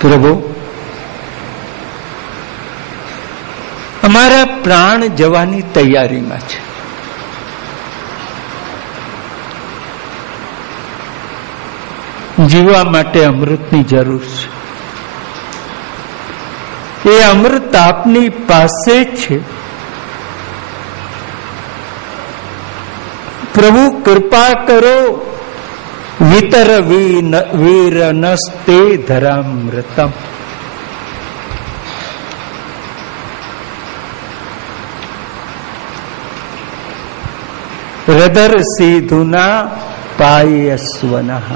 પ્રભુ, અમારા પ્રાણ જવાની તૈયારીમાં છે. જીવવા માટે અમૃતની જરૂર છે. એ અમૃત આપની પાસે છે. પ્રભુ, કૃપા કરો. વિતર વીર નસ્તે ધરામૃતમ. હૃદર સિધુના પાયસ્વનઃ.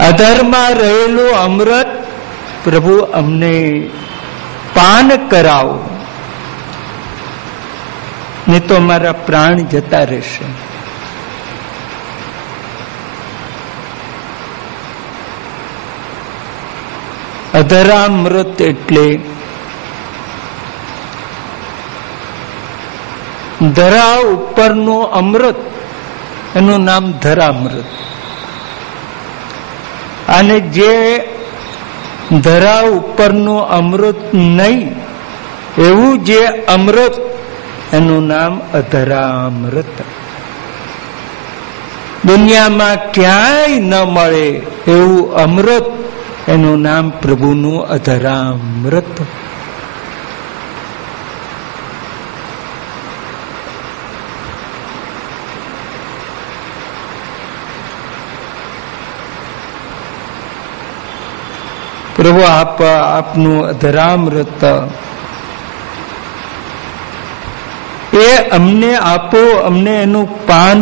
અધરમાં રહેલું અમૃત પ્રભુ અમને પાન કરાવો, નહીં તો અમારા પ્રાણ જતા રહેશે. અધરામૃત એટલે ધરા ઉપરનું અમૃત, એનું નામ ધરામૃત. અને જે ધરા ઉપરનું અમૃત નહીં એવું જે અમૃત, એનું નામ અધરામૃત. દુનિયામાં ક્યાંય ન મળે એવું અમૃત, એનું નામ પ્રભુનું અધરામૃત. પ્રભુ, આપનું અધરામૃત એ અમને આપો, અમને એનું પાન.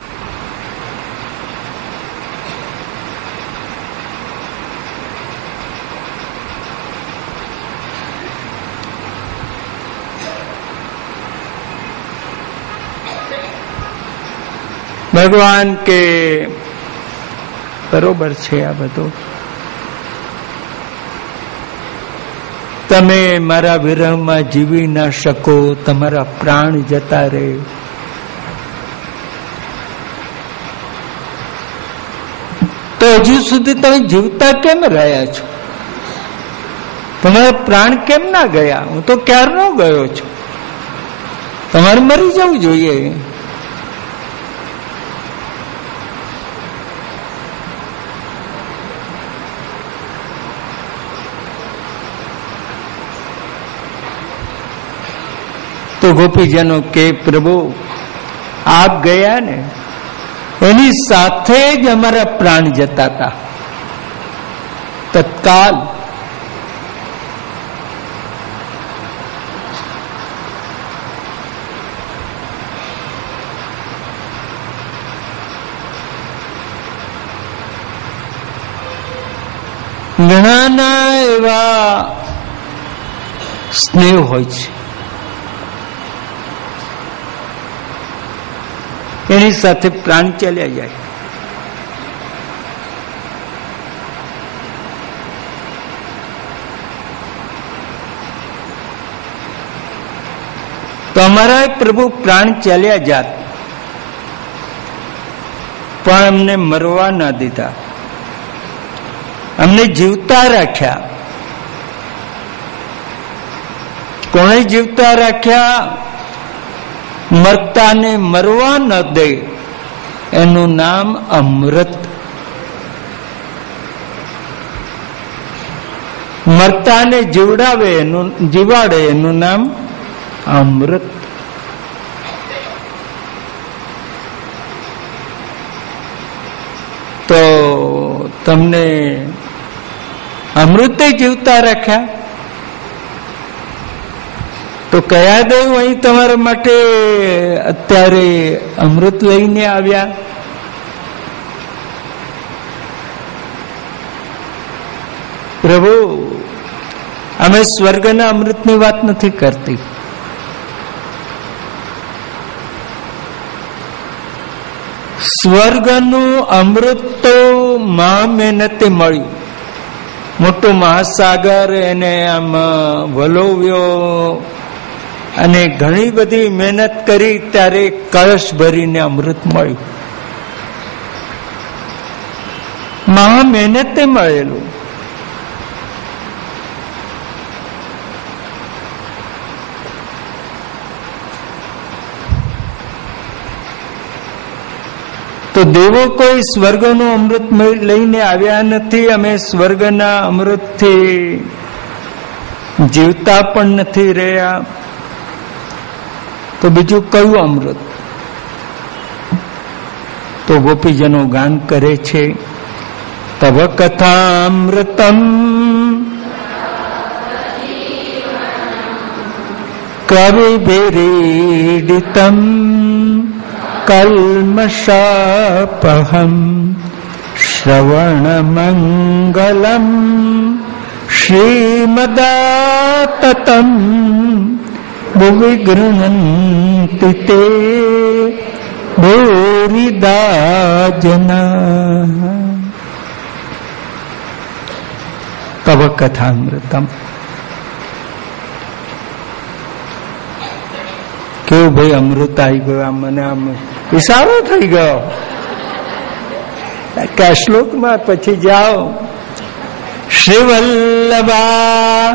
ભગવાન કે બરોબર છે આ બધું, તમે મારા વિરહમાં જીવી ના શકો, તમારા પ્રાણ જતા રહે. તો હજુ સુધી તમે જીવતા કેમ રહ્યા છો? તમારા પ્રાણ કેમ ના ગયા? હું તો ક્યારનો ગયો છું. તમારે મરી જવું જોઈએ. તો ગોપીજનો કે પ્રભુ, આપ ગયા ને એની સાથે જ અમારા પ્રાણ જતા હતા. તત્કાલ ઘણાના એવા સ્નેહ હોય છે, એની સાથે પ્રાણ ચાલ્યા જાય. તો અમારા પ્રભુ પ્રાણ ચાલ્યા જાત, પણ અમને મરવા ના દીધા, અમને જીવતા રાખ્યા. કોણે જીવતા રાખ્યા? મરતાને મરવા ન દે, એનું નામ અમૃત. મરતાને જીવડાવે, જીવાડે, એનું નામ અમૃત. તો તમને અમૃતે જીવતા રાખ્યા. તો કયા દેવ અહીં તમારા માટે અત્યારે અમૃત લઈને આવ્યા? પ્રભુ, અમે સ્વર્ગના અમૃતની વાત નથી કરતી. સ્વર્ગનું અમૃત તો મહા મહેનતે મળ્યું. મોટો મહાસાગર એને આમ વલોવ્યો અને ઘણી બધી મહેનત કરી ત્યારે કળશ ભરીને અમૃત મળ્યું. મહા મહેનતે મળેલું. તો દેવો કોઈ સ્વર્ગનું અમૃત લઈને આવ્યા નથી. અમે સ્વર્ગના અમૃતથી જીવતા પણ નથી રહ્યા. તો બીજું કયું અમૃત? તો ગોપીજનો ગાન કરે છે, તવ કથામૃતમ કવિભિરીડિતમ કલ્મષાપહમ શ્રવણમંગલમ શ્રીમદાતતમ ભુવિ ગૃહન્તિ તે ભૂરિદા જના. તવ કથામૃતમ. કેવું ભાઈ અમૃત આવી ગયો, આમ મને આમ ઇશારો થઈ ગયો કે આ શ્લોકમાં પછી જાઓ. શ્રી વલ્લભા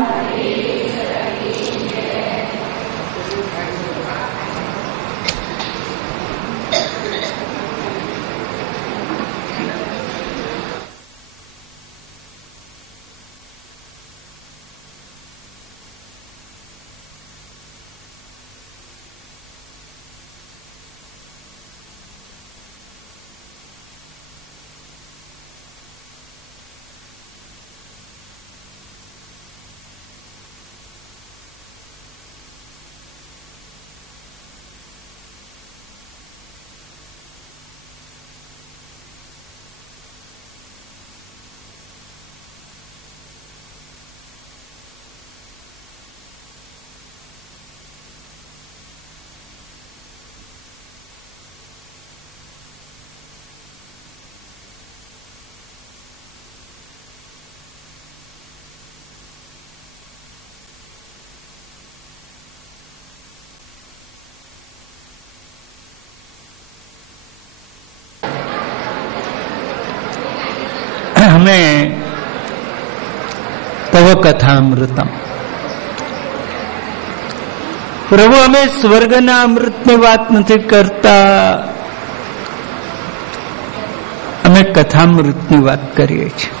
અમે તવ કથામૃતમ. પ્રભુ, અમે સ્વર્ગના અમૃતની વાત નથી કરતા, અમે કથામૃતની વાત કરીએ છીએ.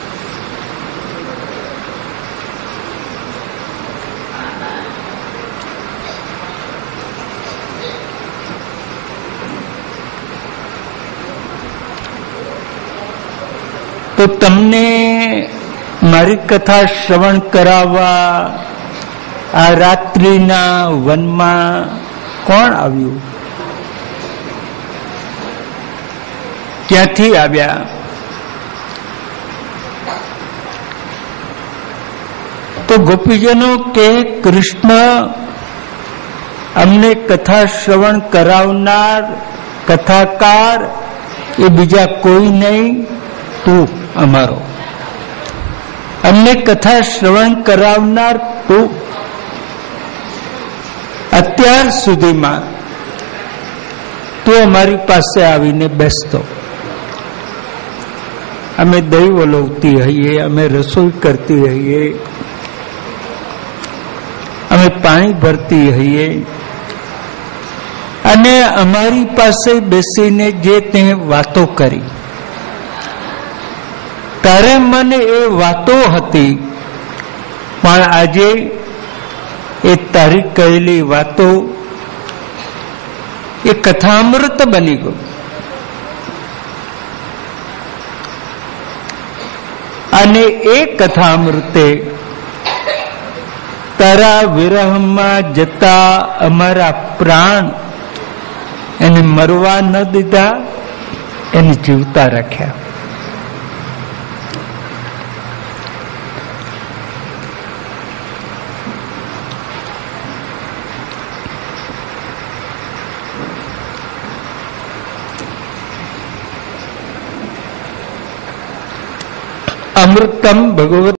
તો તમને મારી કથા શ્રવણ કરાવવા આ રાત્રિના વનમાં કોણ આવ્યું? ક્યાંથી આવ્યા? તો ગોપીજનો કે કૃષ્ણ અમને કથા શ્રવણ કરાવનાર કથાકાર એ બીજા કોઈ નહીં, તું અમારો. અમને કથા શ્રવણ કરાવનાર તું. અત્યાર સુધીમાં તું અમારી પાસે આવીને બેસતો. અમે દહીં વલોવતી હઈએ, અમે રસોઈ કરતી હઈએ, અમે પાણી ભરતી હઈએ, અને અમારી પાસે બેસીને જે તે વાતો કરી, તારે મને એ વાતો હતી, પણ આજે એ તારી કહેલી વાતો એ કથામૃત બની ગયું. અને એ કથામૃતે તારા વિરહમાં જતા અમારા પ્રાણ એને મરવા ન દીધા, એને જીવતા રાખ્યા. અમૃતમ ભગવત